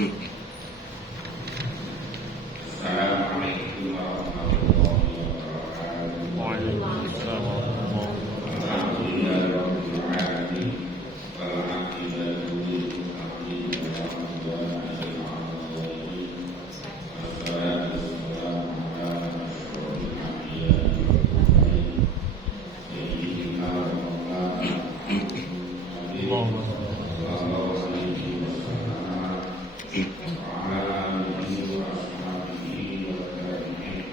Assalamualaikum warahmatullahi wabarakatuh. Waalaikumsalam warahmatullahi Alhamdulillahirabbil alamin. Wal aqibatu lil muttaqin wa la udwana illa 'alal zalimin. Wassalatu wassalamu ala asyrofil anbiya'i wal mursalin sayyidina wa maulana Muhammadin sallallahu alaihi wasallam wa ala alihi wa ashabihi wa tabi'in.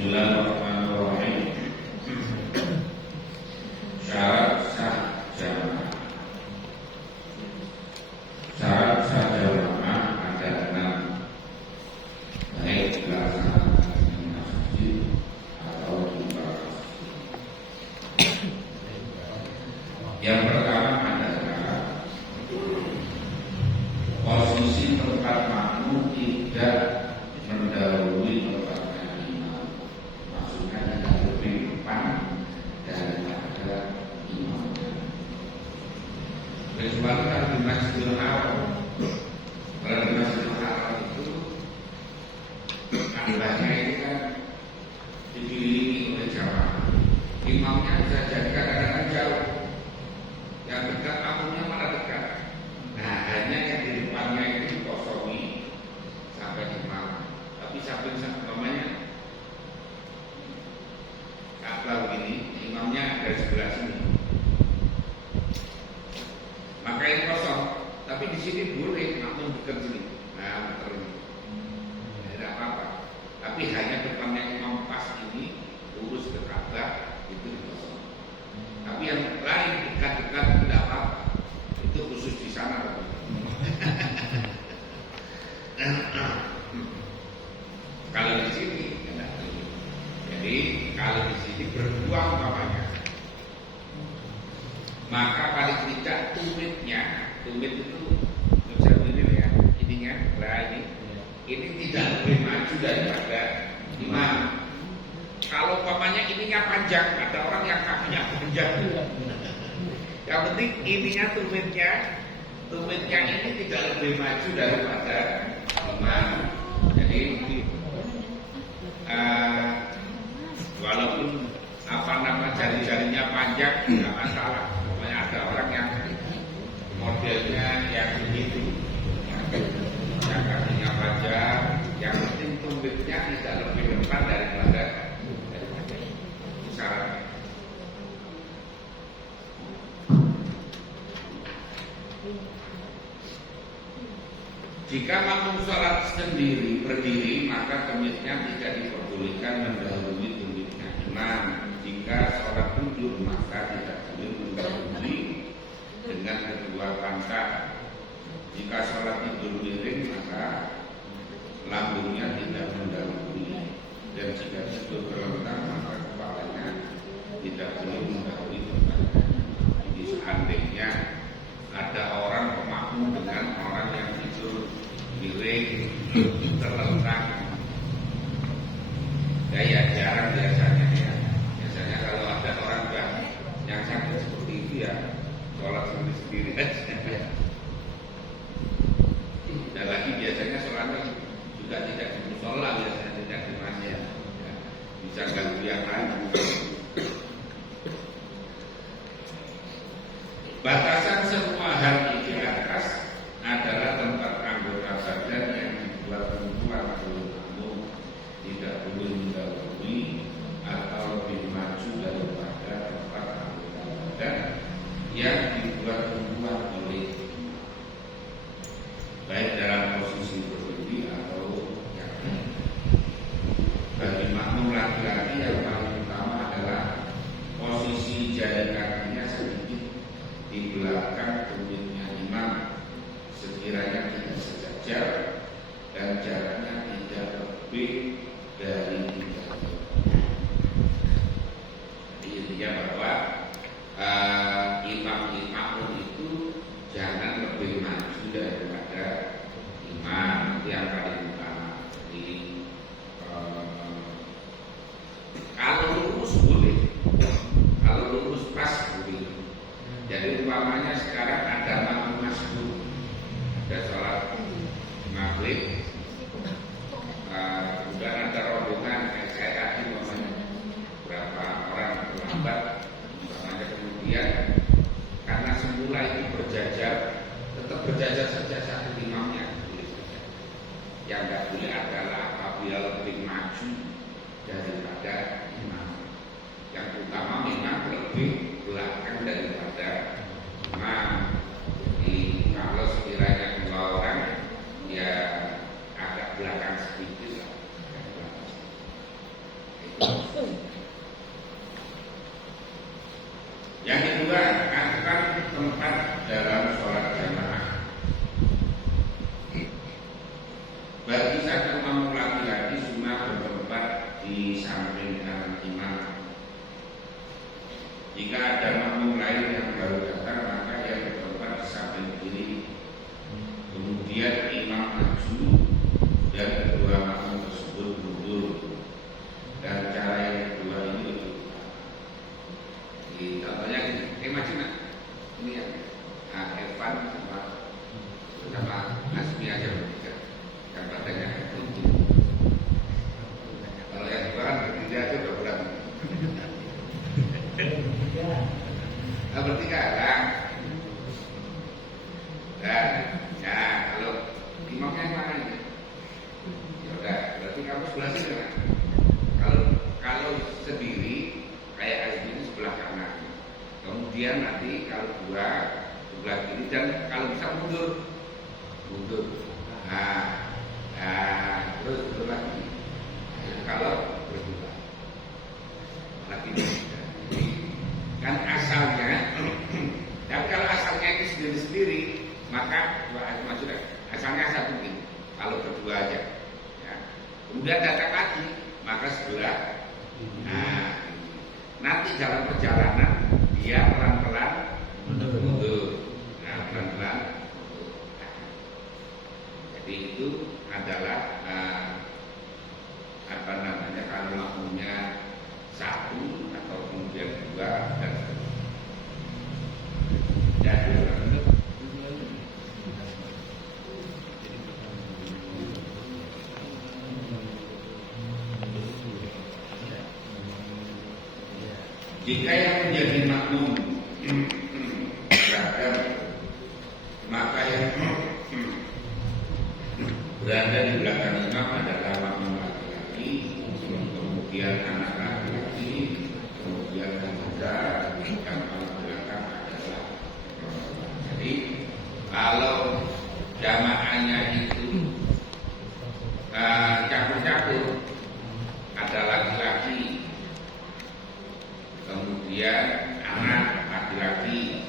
Bismillahirrahmanirrahim. Syarat sah jamaah. Syarat sah jamaah ada 6. Baik dilaksanakan di masjid atau di masjid. Yang pertama adalah posisi tempat makmum tidak mendahului tempatnya imam. Maksudnya tidak lebih depan daripada imamnya. Kecuali kalau di Masjidil Haram. Kalau di Masjidil Haram itu kablahnya ini kan dikelilingi oleh jamaah. Imamnya bisa jadi kadang-kadang jauh, yang dekat makmumnya malah dekat. Nah, hanya yang di depannya itu dikosongi sampai imam. Tapi samping namanya Ka'bah begini, imamnya dari sebelah sini. Maka ini kosong, tapi di sini boleh makmum dekat sini. Nah, muter ini. Tidak apa-apa. Tapi hanya depannya imam pas ini lurus ke Ka'bah itu kosong. Tapi yang lain dekat-dekat tidak apa-apa. Itu khusus di sana. Kalau di sini tidak. Jadi kalau di sini berdua umpamanya, maka paling tidak tumit itu bisa ini ya, ininya, ini tidak lebih maju daripada imam. Kalau umpamanya ininya panjang, ada orang yang kakinya panjang. Yang penting ininya tumitnya ini tidak lebih maju daripada imam. Jadi walaupun jari-jarinya panjang tidak masalah. Pokoknya ada orang yang modelnya yang begitu, yang kakinya panjang, yang penting tumitnya tidak lebih depan daripada syarat. Jika makmum sholat sendiri berdiri, maka tumitnya tidak diperbolehkan mendahului tumitnya imam. Jika sholat duduk, maka tidak boleh mendahului dengan kedua pangkat. Jika sholat tidur miring, maka lambungnya tidak mendahului. Dan jika tidur terlentang, maka kepalanya tidak boleh mendahului tempatnya. Jadi seandainya ada orang pemakmum dengan orang yang tidur miring terlentang, ya jarang biasanya ya. Biasanya kalau ada orang yang sakit seperti itu ya sholat sendiri aja. Dan lagi biasanya sholatnya juga tidak di musola, biasanya tidak di masjid. Ya, bisa ganggu yang lain. Batasan semua hal di atas adalah tempat anggota badan yang dibuat kebutuhan maju daripada imam. Yang utama memang lebih belakang daripada imam. Jadi kalau sekiranya 2 orang ya agak belakang sedikit lah. Yang kedua, akan tempat dalam sholat jamaah. Bagi satu makmum laki-laki semua bertempat di samping kanan imam. Jika ada makmum lain yang baru datang, maka ia bertempat di samping kiri. Kemudian imam maju dan kedua makmum tersebut mundur. Dan cara yang kedua ini lebih di contohnya gini, maju nak, ini ya, Evan sama Asmi aja bertiga, yang badannya runtuh. Kalau yang dua kan bertiga itu udah berat. Bertiga lah. Dan ya kalau imamnya yang mana ini? Ya udah, berarti kamu sebelah sini kan? Kalau sendiri kayak Asmi itu sebelah kanan. Kemudian nanti kalau dua sebelah kiri dan kalau bisa mundur. Terus mundur lagi. Kalau berdua lagi kan asalnya. Tapi kalau asalnya itu sendiri-sendiri, maka maju dah. Asalnya satu ini. Kalau berdua aja. Ya. Kemudian datang lagi, maka sebelah. Nanti dalam perjalanan dia pelan-pelan mundur. Pelan-pelan. Jadi itu adalah kalau makmumnya satu atau kemudian dua dan jika yang menjadi makmum beragam, maka yang berada di belakang imam adalah makmum laki-laki, kemudian anak laki-laki, kemudian pemuda, dan orang belakang adalah perempuan. Jadi kalau jamaahnya itu campur-campur, ada laki-laki, kemudian anak laki-laki,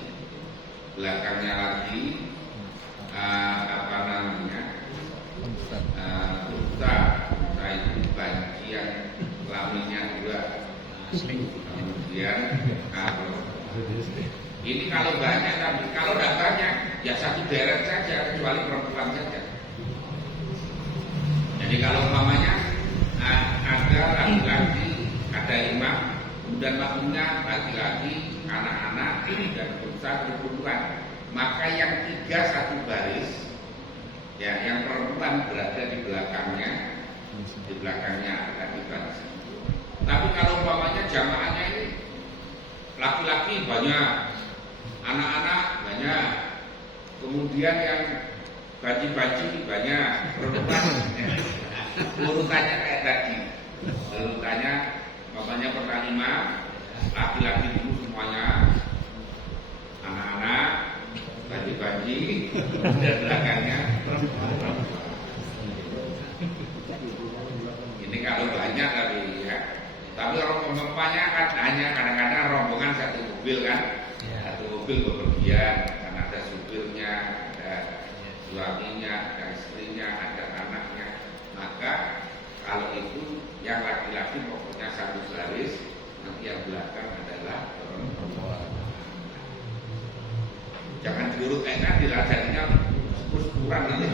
belakangnya lagi unta itu bagian kelaminnya juga. Kemudian ini kalau banyak, tapi kalau tidak banyak ya satu deret saja, kecuali perempuan saja. Jadi kalau umpamanya ada laki-laki, ada imam, kemudian makmumnya laki-laki, anak-anak, dan perempuan, maka yang tiga satu baris, ya, yang perempuan berada di belakangnya ada di baris. Tapi kalau umpamanya jamaahnya ini laki-laki banyak, anak-anak banyak, kemudian yang baji-baji banyak, perempuan urutannya kayak tadi, urutannya makanya pertama laki-laki dulu semuanya, anak-anak, baji-baji, dan belakangnya perempuan. Ini kalau banyak kali ya. Tapi rombongannya kan hanya kadang-kadang rombongan satu mobil kan, satu mobil bepergian, karena ada supirnya, ada suaminya, ada istrinya, ada anaknya. Maka kalau itu yang laki-laki pokoknya satu baris, nanti yang belakang adalah perempuan. Jangan diurut enak, dilajarinya kurang nanti.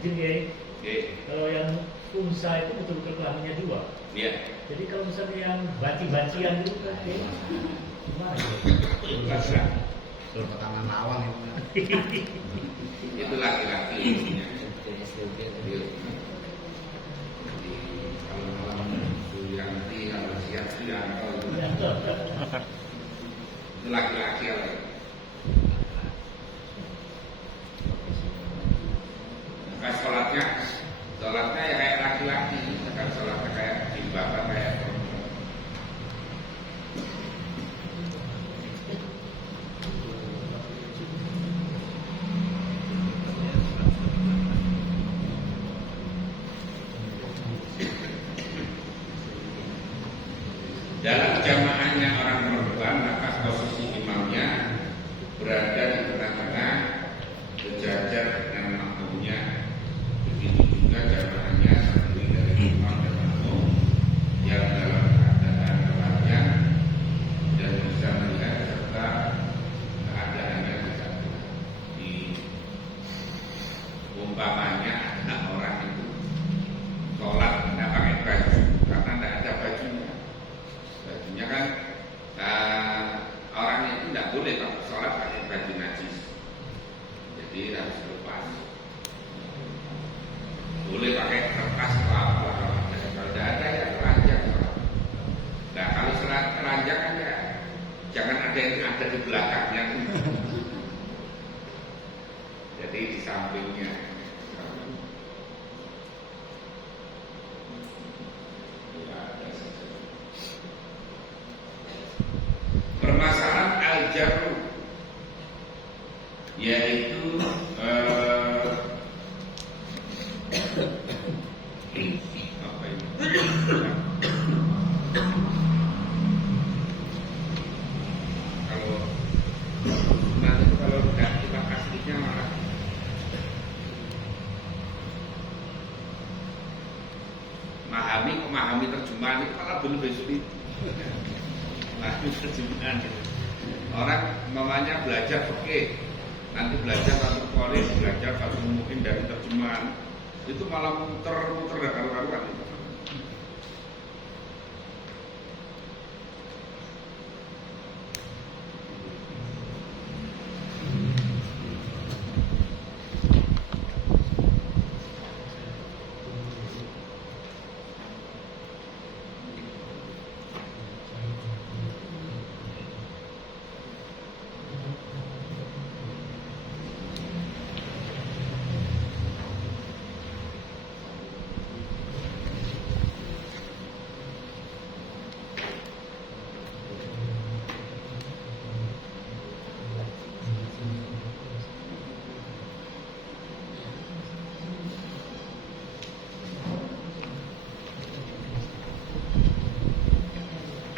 Jadi kalau yang unsa itu betul-betul kelaminnya dua. Iya. Jadi kalau misalnya yang baci-bacian itu gimana? Tangan lawan itu. Itu laki-laki. Kalau malam itu yang nanti kalau siap itu laki-laki. orang perempuan, maka posisi imamnya berada di tengah-tengah, sejajar dengan makmumnya. Begitu juga jamaahnya terdiri dari imam dan makmum yang dalam keadaan telanjang dan bisa melihat serta keadaannya tidak di umpamanya ada orang itu sholat tidak pakai baju karena tidak ada bajunya. Bajunya kan orang itu tidak boleh kalau sholat pakai baju najis, jadi harus lepas. Boleh pakai kertas atau apa, kalau tidak ada ya telanjang. Nah kalau sholat telanjang kan ya jangan ada yang ada di belakangnya, jadi di sampingnya. Permasalahan al-jarru yaitu apa ini? Kalau nanti kalau tidak kita aslinya malah memahami terjemahan itu malah lebih sulit. Terjemahan gitu. Orang mamanya belajar fikih, nanti belajar satu Qur'an, belajar satu mungkin dari terjemahan, itu malah muter-muter karuan itu.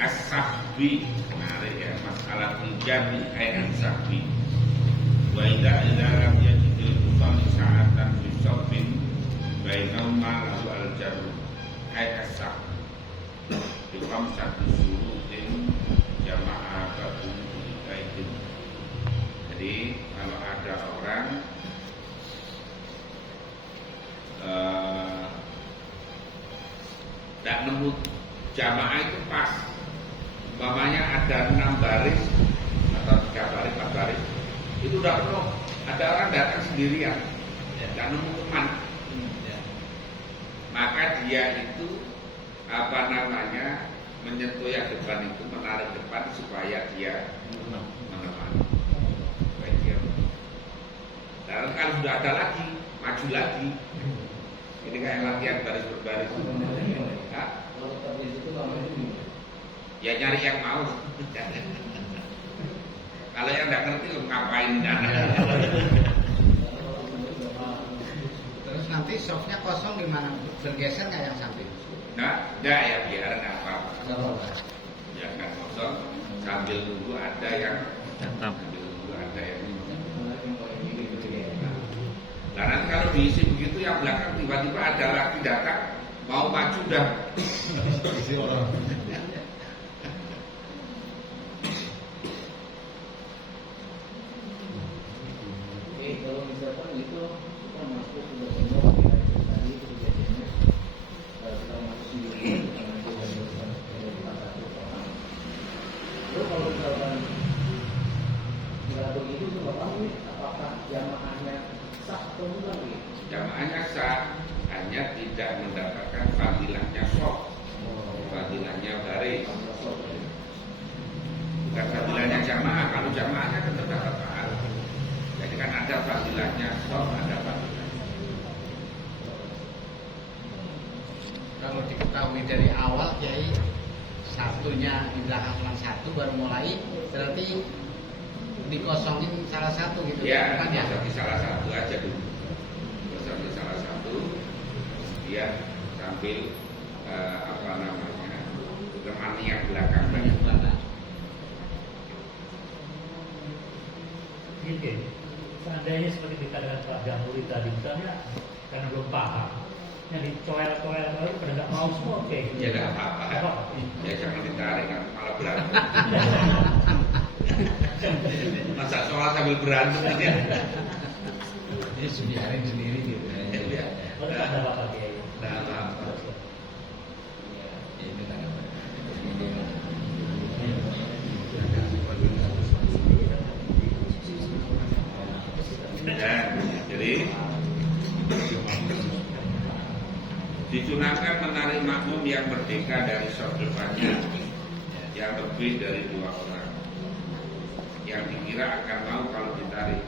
As-sahbi, menarik ya, masalah jami ayat sahbi. Wa idza lam yajidil musalli sa'atan fi saffin bainahuma lahu al-jarru ayat as-sahbi. Bikam satu surutin jamaah gabung itu. Jadi kalau ada orang tidak nemu jamaah itu pas. Umpamanya ada 6 baris atau 3 baris, 4 baris, itu udah penuh. Ada orang datang sendirian, tidak nemu teman, maka dia itu menyentuh yang depan itu, menarik depan supaya dia menemani. Dan kalau sudah ada lagi, maju lagi. Ini kayak latihan baris berbaris. Ya nyari yang mau. Kalau yang nggak ngerti lu ngapain Terus nanti softnya kosong gimana? Bergeser nggak yang samping? Nah, enggak ya biar nggak apa-apa. Ya nggak kosong. Sambil nunggu ada yang Nah nanti kalau diisi begitu yang belakang tiba-tiba ada lagi datang mau maju dah. Isi orang. Kalau misalkan itu kita masuk sudah semua tadi itu kejadiannya kita masuk sendiri dengan satu orang. Lalu kalau misalkan nggak begitu coba kamu apakah jamaahnya sah atau bukan? Jamaahnya sah, hanya tidak mendapatkan fadilahnya shoh, fadilahnya baris, bukan fadilahnya jamaah. Kalau jamaahnya tetap dapat pahala. Jadi kan ada fadilahnya shoh, ada fadilahnya. Kalau diketahui dari awal, Kiai satunya di belakang cuma satu baru mulai, berarti dikosongin salah satu gitu Ya, kan ya? kosongin salah satu aja dulu. Kosongin salah satu, dia sambil temani yang belakang. Oke, seandainya seperti dikatakan Pak Jamhuri tadi, misalnya karena belum paham, yang dicoel-coel lalu pada nggak mau semua, oke. Ya nggak apa-apa. Nggak apa-apa. Ya jangan ditarik kan malah berantem. Masa soal sambil berantem aja. Dia biarin sendiri gitu. Ya. Oh, tidak ada apa-apa Kiai. Nah, apa? Ini kan apa? Ya, jadi disunahkan menarik makmum yang merdeka dari sok depannya yang lebih dari 2 orang yang dikira akan mau kalau ditarik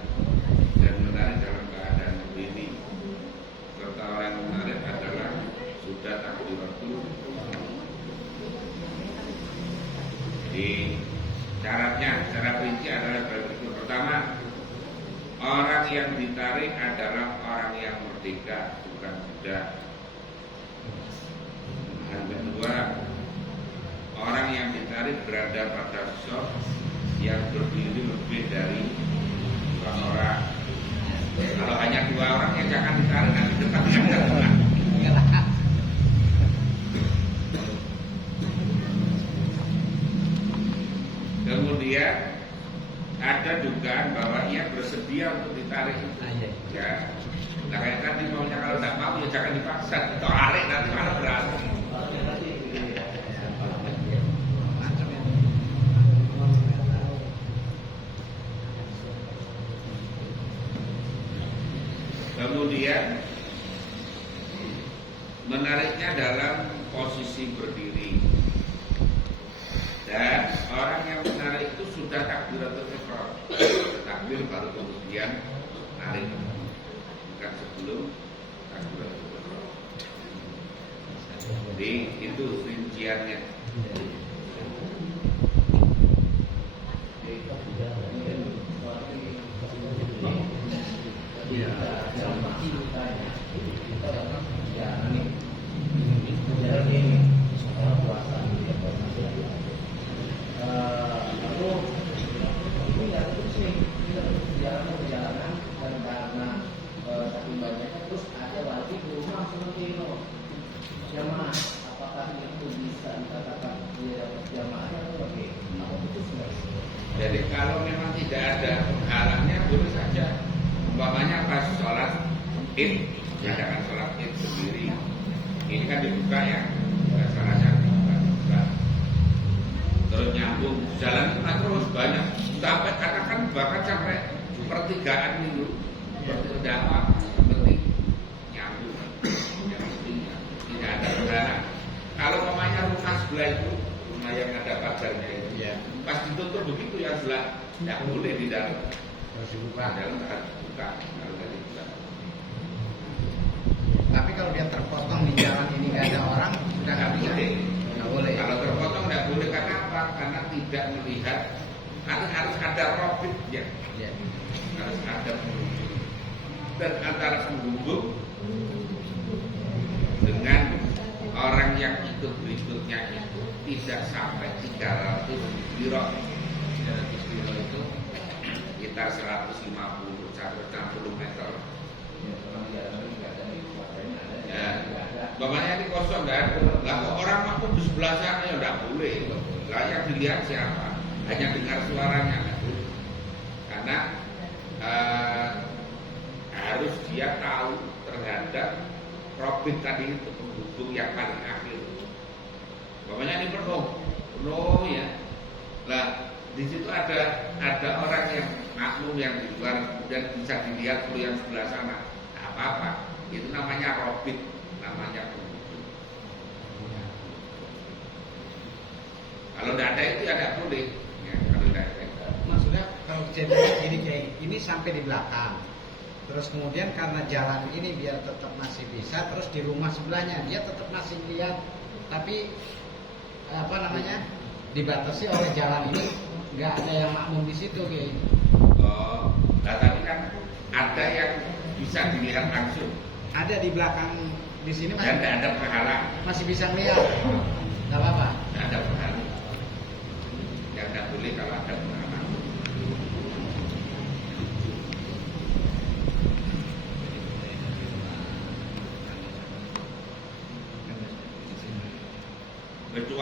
dan menarik dalam keadaan berdiri, serta orang yang menarik adalah sudah takbiratul. Jadi cara rinci adalah berikut. Pertama, orang yang ditarik adalah orang yang merdeka, bukan budak. Yang kedua, orang yang ditarik berada pada shop yang berdiri lebih dari 2 orang. Kalau hanya 2 orang yang jangan ditarik, nanti tetap ada. Kemudian ada dugaan bahwa ia bersedia untuk ditarik. Ya, nah kayak tadi maunya kalau tidak mau ya jangan dipaksa, ditarik nanti malah berantem. Kemudian menariknya dalam posisi berdiri. Dan orang yang menarik itu sudah takbiratul ihram. Takbir baru kemudian narik, bukan sebelum takbiratul ihram. Jadi itu rinciannya. Jamaah, apakah itu bisa dikatakan dia dapat jamaah atau bagaimana? Apa itu sebenarnya? Jadi kalau memang tidak ada halangnya boleh saja. Umpamanya pas sholat id, mengadakan sholat id sendiri, ini kan dibuka ya, salahnya dibuka. Terus nyambung, jalan itu terus banyak, sampai katakan bahkan sampai pertigaan itu, berdampak, penting nyambung, yang penting tidak ada kendala. Kalau umpamanya rumah sebelah itu, rumah yang ada pagarnya itu, Iya. pas ditutup begitu ya sebelah, tidak boleh di dalam. Harus dibuka. Dalam harus dibuka, kalau tadi dibuka. Tapi kalau dia terpotong di jalan ini nggak ada orang, sudah nggak bisa. boleh. Nggak boleh. Kalau terpotong tidak boleh karena apa? Karena tidak melihat. Karena harus ada robit ya, Iya. harus ada penghubung. Dan antara penghubung dengan orang yang ikut berikutnya itu tidak sampai 300 kilo. 300 kilo itu sekitar 150-160 meter. Ya, bapaknya ini kosong kan? Lah kok orang makmum di sebelah sana ya tidak boleh. Lah yang dilihat siapa? Hanya dengar suaranya nggak boleh. Karena harus dia tahu terhadap robit tadi itu penghubung yang paling akhir. Bapaknya ini penuh ya. Lah di situ ada orang yang makmum yang di luar kemudian bisa dilihat oleh yang sebelah sana. Nah, apa-apa. Itu namanya robit, namanya penghubung. Kalau tidak ada itu ya tidak boleh. Ya, kalau tidak ada. Maksudnya kalau kejadian gini kayak ini sampai di belakang. Terus kemudian karena jalan ini biar tetap masih bisa, terus di rumah sebelahnya dia tetap masih lihat, tapi apa namanya dibatasi oleh jalan ini, nggak ada yang makmum di situ kayak. Oh, nah, tapi kan ada yang bisa dilihat langsung. Ada di belakang di sini Dan tidak ada penghalang. masih bisa melihat, nggak apa-apa. Tidak ada penghalang. Yang tidak boleh kalau ada penghalang.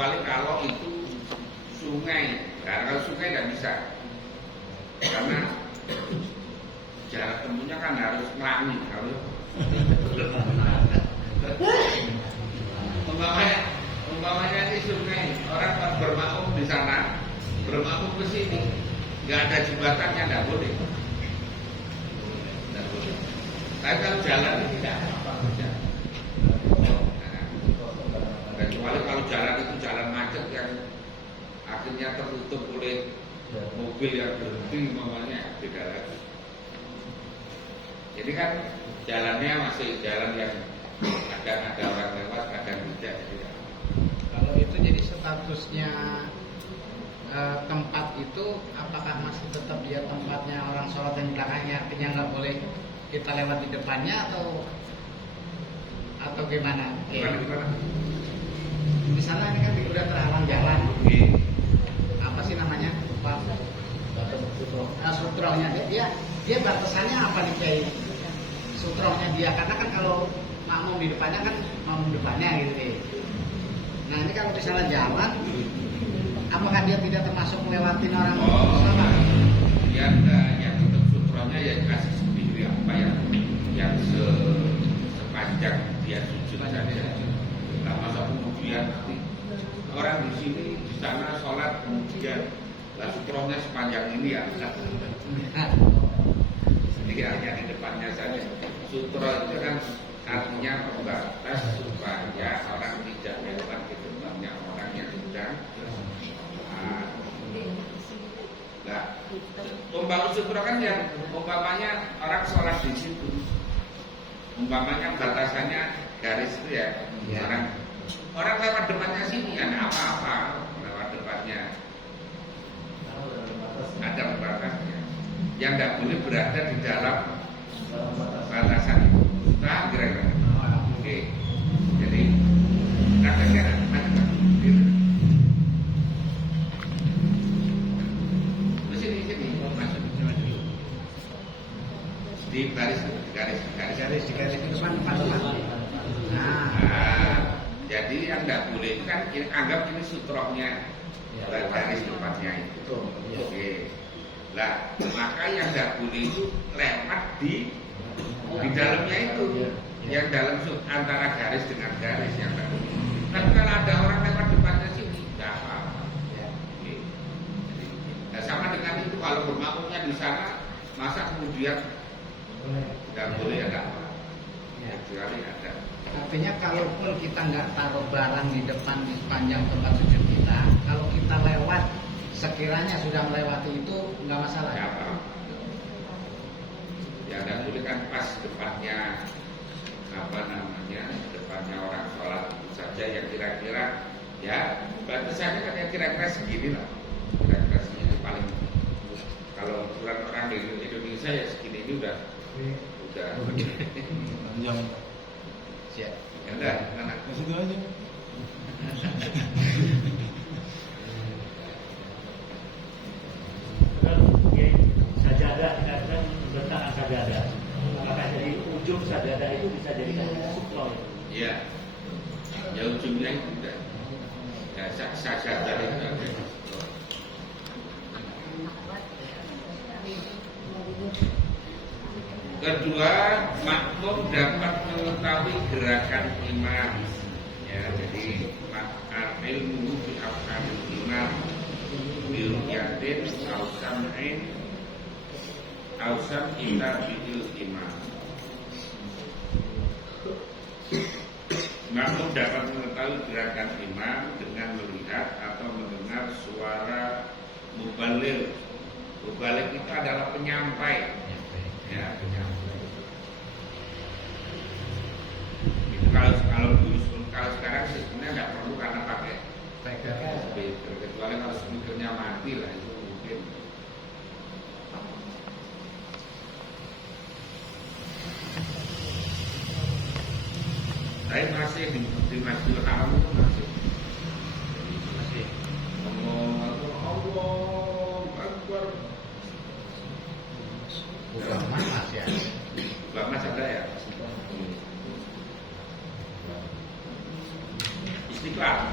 kecuali kalau itu sungai. Nah, kalau sungai nggak bisa, karena jarak tempuhnya kan harus melangi, harus umpamanya ini sungai, orang bermakmum di sana, bermakmum ke sini, nggak ada jembatannya, nggak boleh. Nggak boleh. Tapi kalau jalan tidak apa-apa. Kecuali kalau jalan itu jalan macet yang akhirnya tertutup oleh mobil yang berhenti, umpamanya beda lagi. Jadi kan jalannya masih jalan yang kadang ada orang lewat, kadang tidak. Gitu. Kalau itu jadi statusnya tempat itu apakah masih tetap dia tempatnya orang sholat yang belakangnya, artinya nggak boleh kita lewat di depannya atau gimana? Gimana? Misalnya ini kan udah terhalang jalan, Oke. apa sih namanya? Sutrohnya dia batasannya apa nih kayak sutrohnya dia, karena kan kalau makmum di depannya kan makmum depannya gitu deh. Nah ini kalau misalnya jalan, apakah dia tidak termasuk melewatin orang sama? Yang tetap sutronya ya kasih sendiri apa yang sepanjang dia sujud saja. Nah, masa kemudian nanti orang di sini di sana sholat kemudian sutronya sepanjang ini ya. Jadi hanya di depannya saja. Sutro itu kan artinya pembatas supaya orang tidak lewat di depannya orang yang sedang. Nah, membangun sutro kan yang umpamanya orang sholat di situ, umpamanya batasannya garis itu ya. Orang lewat depannya sini ya apa-apa, lewat depannya ada batasnya. Yang nggak boleh berada di dalam batasan itu. Nah, kira-kira. Oke. Jadi prakteknya macam gitu. Sini masuk di garis Di garis ke depan. Nah, jadi yang nggak boleh itu kan anggap ini sutrohnya garis depannya itu. Oke. Nah, maka yang nggak boleh itu lewat di dalamnya itu, yang dalam antara garis dengan garis yang nggak boleh. Tapi kalau ada orang lewat depannya sini, nggak apa-apa. Oke. Nah, sama dengan itu kalau bermakmumnya di sana, masa kemudian nggak boleh ya nggak apa-apa. Kecuali ada. Artinya kalaupun kita nggak taruh barang di depan di sepanjang tempat sujud kita, kalau kita lewat sekiranya sudah melewati itu nggak masalah. Ya apa? Ya nggak boleh kan pas depannya depannya orang sholat itu saja yang kira-kira ya batasannya kan kira-kira segini lah, kira-kira segini paling. Kalau ukuran orang di Indonesia ya segini ini udah Panjang. Siap. ya udah mana? Ke situ aja. Sajadah kita letakkan sajadah, maka jadi ujung sajadah itu bisa jadikan sutro. Iya. Ya ujungnya itu udah. Ya sajadah itu ada. Kedua, makmum dapat mengetahui gerakan imam. Ya, jadi ilmu bi af'alil imam bil yatin ausam ila bil imam. Makmum dapat mengetahui gerakan imam dengan melihat atau mendengar suara mubaligh. Mubaligh itu adalah penyampai. Ya, kalau sekarang sih sebenarnya nggak perlu karena pakai speaker, kecuali kalau speakernya mati lah itu mungkin. Tapi masih di Masjidil Haram itu masih ngomong Allah Akbar. Bukan mas ya. Bang Mas ada ya? Istiqlal.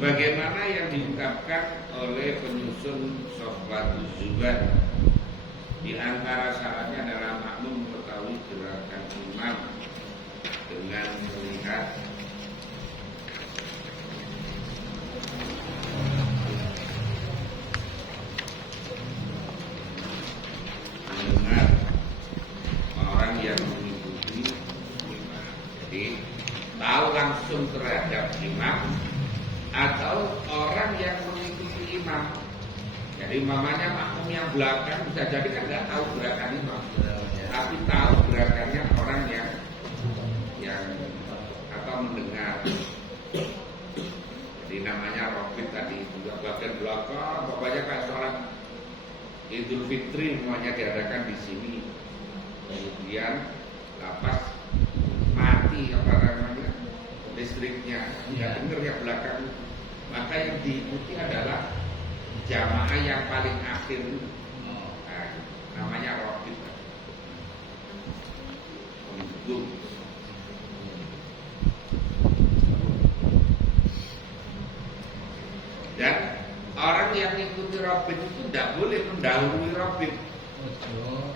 sebagaimana yang diungkapkan oleh penyusun Sohbatul Zubat. Di antara syaratnya adalah makmum mengetahui gerakan imam dengan melihat mendengar orang yang mengikuti imam. Jadi tahu langsung terhadap imam atau orang yang mengikuti imam. Jadi mamanya makmum yang belakang bisa jadi kan nggak tahu gerakan imam, tapi tahu gerakannya orang yang mendengar. Jadi namanya rokit tadi juga bagian belakang. Pokoknya kayak sholat Idul Fitri semuanya diadakan di sini. Kemudian lapas mati listriknya, nggak dengar yang belakang. Maka yang diikuti adalah jamaah yang paling akhir, namanya rokit. Dan orang yang mengikuti rokit itu tidak boleh mendahului rokit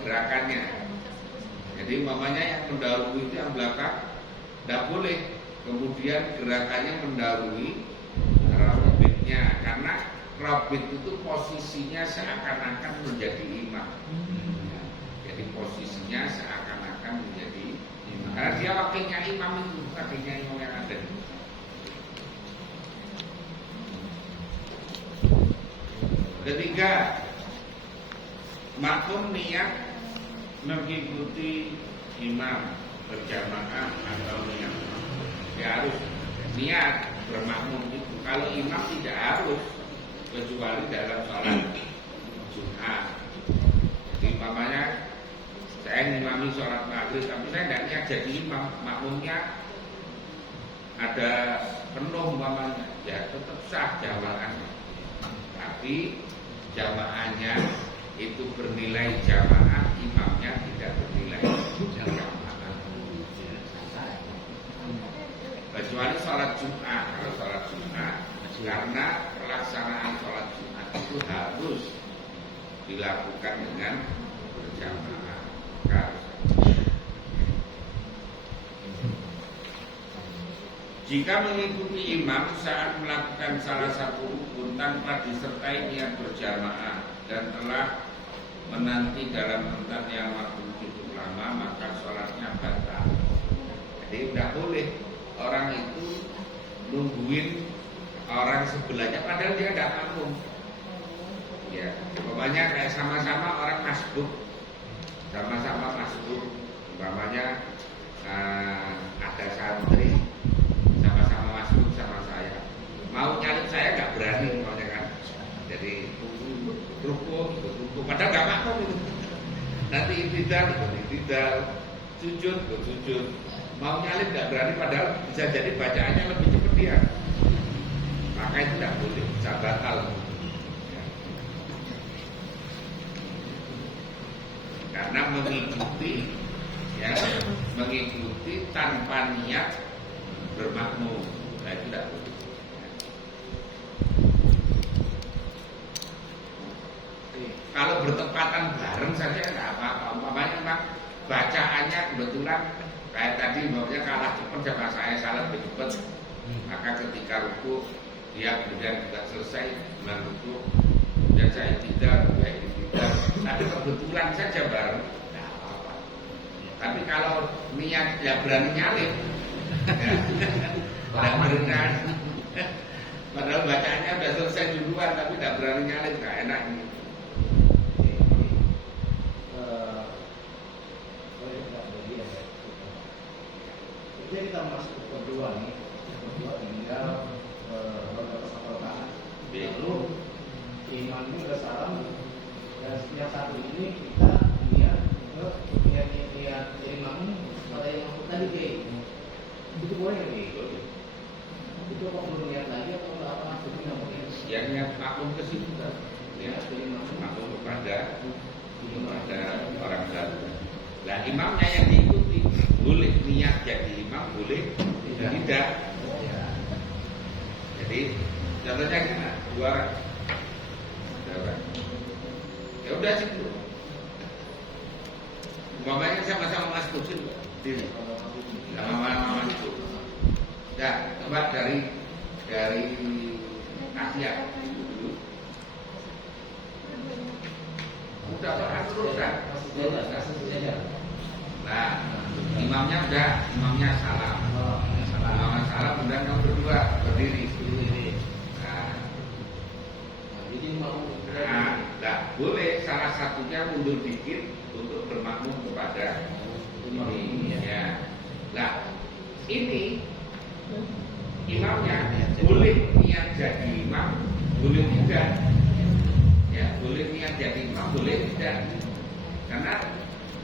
gerakannya. Jadi mamanya yang mendahului itu yang belakang tidak boleh. Kemudian gerakannya mendahului rokitnya, karena Rabit itu posisinya seakan-akan menjadi imam. Jadi posisinya seakan-akan menjadi imam. Karena dia wakilnya imam itu, wakilnya imam yang ada. Ketiga, makmum niat mengikuti imam berjamaah atau niat. Dia harus niat bermakmum itu. Kalau imam tidak harus, kecuali dalam sholat Jumat. Jadi umpamanya saya ngimami sholat maghrib, tapi saya tidak niat jadi imam, makmumnya ada penuh umpamanya, ya tetap sah jamaahnya. Tapi jamaahnya itu bernilai jamaah, imamnya tidak bernilai jamaah. Kecuali sholat Jumat. Kalau sholat Jumat, karena pelaksanaan sholat Jumat itu harus dilakukan dengan berjamaah. Jika mengikuti imam saat melakukan salah satu rukun tanpa disertai niat berjamaah dan telah menanti dalam tempat yang waktu cukup lama, maka sholatnya batal. Jadi tidak boleh orang itu nungguin orang sebelahnya padahal dia tidak makmum. Ya, pokoknya kayak sama-sama orang masbuk, sama-sama masbuk. Umpamanya ada santri sama-sama masbuk sama saya, mau nyalip saya nggak berani, pokoknya kan. Jadi ruku, padahal nggak makmum itu. Nanti itidal, sujud, mau nyalip nggak berani, padahal bisa jadi bacaannya lebih cepat dia. Maka itu tidak boleh, bisa batal. Karena mengikuti tanpa niat bermakmum, nah itu tidak boleh. Kalau bertepatan bareng saja nggak apa-apa. Umpamanya memang bacaannya kebetulan kayak tadi, maksudnya kalah cepat sama saya, salah lebih cepat. Maka ketika ruku dia kemudian juga selesai dengan ruku, dan saya tidak. Tapi kebetulan saja bareng, tidak apa-apa. Tapi kalau niat ya berani nyalip, tidak berenang. Padahal bacaannya sudah selesai duluan, tapi tidak berani nyalip, nggak enak. Kita masuk ke kedua nih, kedua tinggal beberapa rakaat. Lalu imam ini udah salam, dan yang satu ini kita lihat ke niat imam pada yang tadi kayak itu boleh nih. Itu kok belum niat lagi atau nggak apa maksudnya namanya? Yang niat makmum ke situ kan, ya makmum kepada orang baru. Nah imamnya yang diikuti boleh niat jadi imam, boleh tidak. Jadi Contohnya gimana? 2 orang. Ya udah situ. Umpamanya sama-sama masuk situ. Sini. Sama-sama masuk. Ya, coba dari Asia dulu. Udah terus. Nah, imamnya udah, imamnya salam. Imamnya salam, kemudian kamu berdua berdiri. Nah, nggak boleh salah satunya mundur dikit untuk bermakmum kepada ini. Ya. Nah, ini imamnya boleh niat jadi imam, boleh tidak. Ya, boleh niat jadi imam, boleh tidak. Karena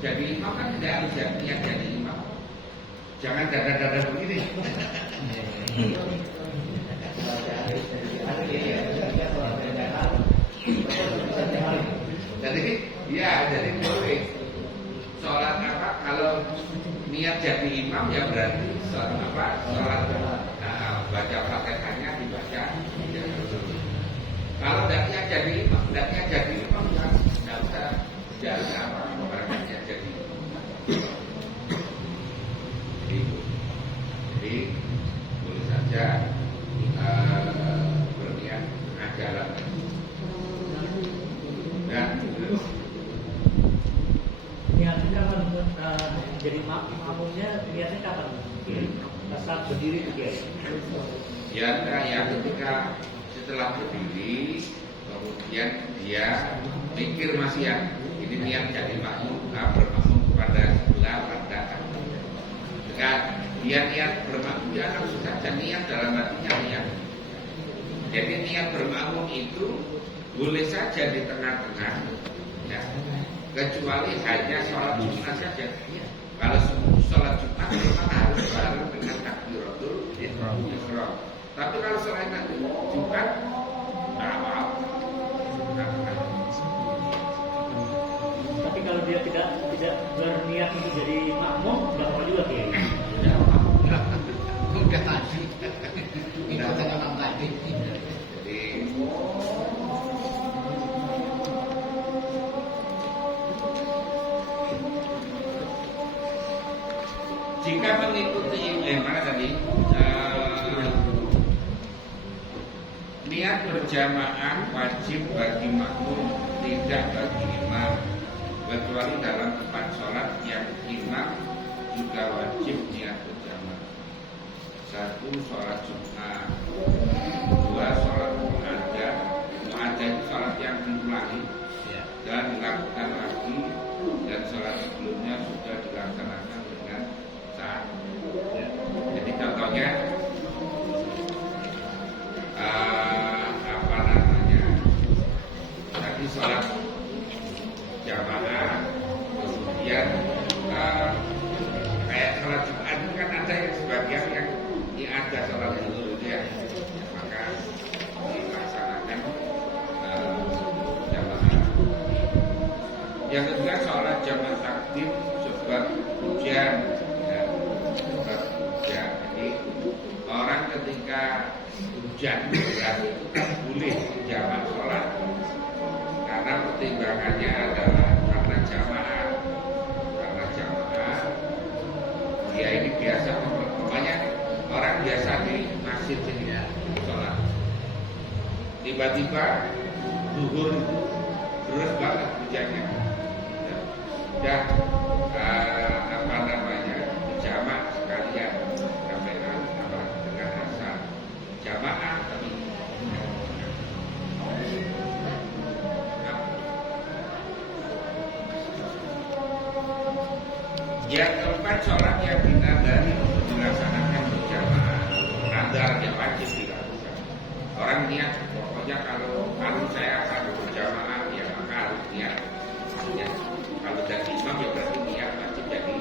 jadi imam kan tidak harus niat jadi imam. Jangan dada-dada begini. Jadi boleh sholat apa? Kalau niat jadi imam ya berarti sholat baca Fatihahnya dibaca. Kalau tidak niat jadi imam, nggak usah jalan apa orangnya jadi imam. Jadi boleh saja berniat jalan. Ya. Niatnya kapan jadi makmumnya? Niatnya kapan? Saat berdiri itu ya? Ya ketika setelah berdiri, kemudian dia pikir masih ya, ini niat jadi makmum, bermakmum kepada sebelah pandangan. Ketika dia niat bermakmum, dia langsung saja niat dalam hatinya niat. Jadi niat bermakmum itu boleh saja di tengah-tengah, ya. Kecuali hanya sholat Jumat saja. Kalau sholat Jumat memang harus bareng dengan takbiratul ihram. Tapi kalau selain Jumat, nggak apa-apa. Tapi kalau dia tidak berniat untuk jadi makmum, nggak apa juga dia. Udah tadi, ikutan imam tadi. Jadi jika mengikuti mana tadi niat berjamaah wajib bagi makmum, tidak bagi imam, kecuali dalam tempat sholat yang imam juga wajib niat berjamaah. 1. Sholat Jumat. 2. Sholat muadzan. Muadzan itu sholat yang diulangi dan dilakukan lagi, dan sholat sebelumnya sudah dilaksanakan dengan sah. Jadi contohnya tadi sholat jamaah, kemudian kayak sholat Jumat itu kan ada yang sebagian yang ada sholat zuhur itu ya, maka dilaksanakan jamaah. Yang kedua sholat jamaah takdim sebab hujan, sebab hujan. Jadi orang ketika hujan deras itu kan boleh jamaah sholat, karena pertimbangannya adalah karena jamaah dia ini biasa, namanya orang biasa di masjid ini sholat, tiba-tiba zuhur itu terus banget hujannya, dan jamaah sekalian kamera dengan asal jamaah tapi yang keempat, sholat yang dinadari untuk dilaksanakan berjamaah, nadar yang wajib dilakukan. Orang niat, pokoknya kalau saya akan berjamaah, ya maka harus niat. Ya. Kalau jadi imam ya berarti niat wajib jadi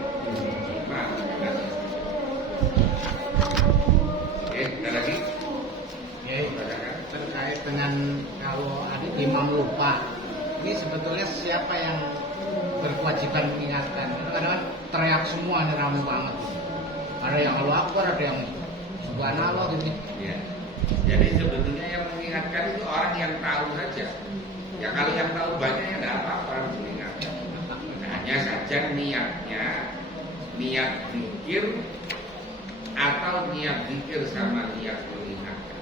imam. Oke, ada lagi? Terkait dengan kalau ada imam lupa, ini sebetulnya siapa yang berkewajiban mengingatkan? Kadang-kadang teriak semua, ada rame banget. Ada yang Allahu Akbar, ada yang Subhanallah gitu. Ya. Jadi sebetulnya yang mengingatkan itu orang yang tahu saja. Ya kalau yang tahu banyak ya tidak apa-apa harus mengingatkan. Hanya saja niatnya, niat zikir atau niat zikir sama niat mengingatkan.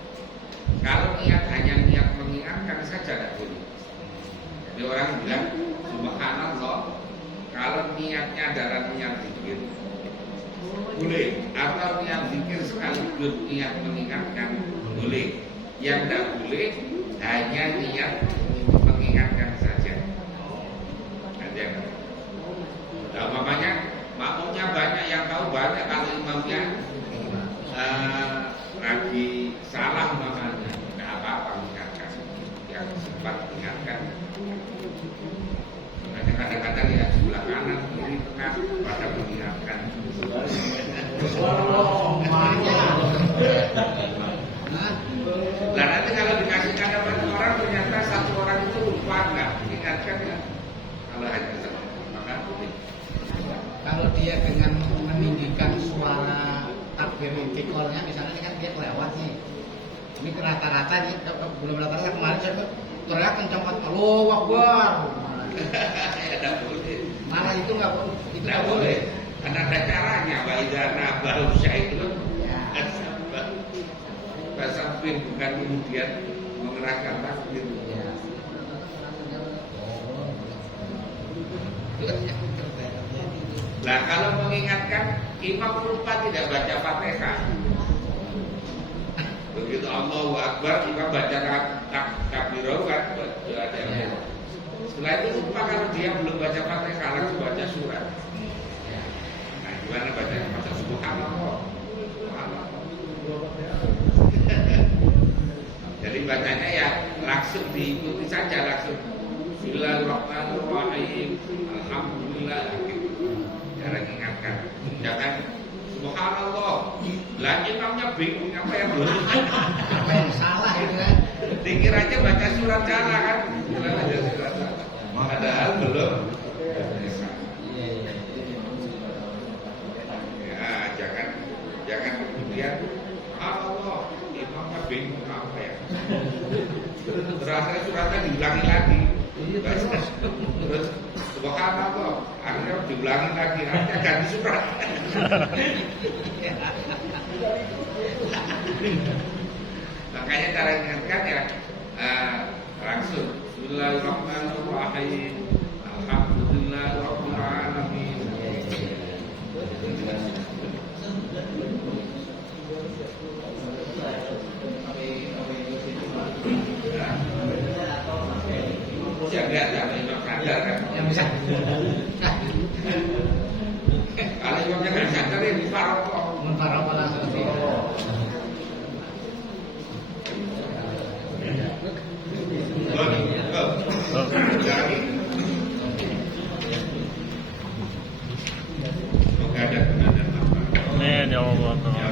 Kalau niat hanya niat mengingatkan saja tidak boleh. Jadi orang bilang subhanallah, kalau niatnya adalah niat zikir boleh, atau niat zikir sekaligus niat mengingatkan boleh. Yang tidak boleh hanya niat mengingatkan saja. Aja. Nah, umpamanya makmumnya banyak, yang tahu banyak, kalau imamnya lagi salah umpamanya tidak apa-apa mengingatkan. Yang sempat ingatkan. Makanya kadang-kadang ya sebelah kanan, kiri, tengah pada mengingatkan. Nah nanti kalau dikasih kadapan orang ternyata satu orang itu lupa nggak mengingatkan ya. Kalau hanya satu maka Kalau dia dengan meninggikan suara takbir intiqolnya, misalnya ini kan dia kelewat nih. Ini rata-rata nih, belum rata-rata kemarin saya tuh teriak kencang banget, Allahu Akbar. ya tidak boleh. Malah itu nggak boleh. Itu Tidak boleh. Karena ada caranya. Wa idza nabal syaitun asabah. Basabin bukan kemudian mengerahkan takbir. Ya. Nah kalau mengingatkan imam lupa tidak baca Fatihah. Begitu Allahu Akbar, imam baca takbirah kan ada. Setelah itu lupa kalau dia belum baca Fatihah, langsung baca surat. Nah gimana bacanya? Baca subhanallah. Jadi bacanya ya langsung diikuti saja, langsung Bismillahirrahmanirrahim, Alhamdulillah gitu. Jangan ingatkan, jangan subhanallah. Lah imamnya bingung apa yang belum, Apa yang salah itu kan? dikiranya baca surat salah kan? Kira baca surat salah. Padahal belum. Ya jangan kemudian Allah imamnya bingung apa ya? Terasa suratnya diulangi lagi. Terus subhanallah akhirnya diulangi lagi, akhirnya ganti surat. Makanya cara ingatkan ya langsung Bismillahirrahmanirrahim, Alhamdulillahirabbil alamin. Ya enggak imam sadar kan. Yang bisa.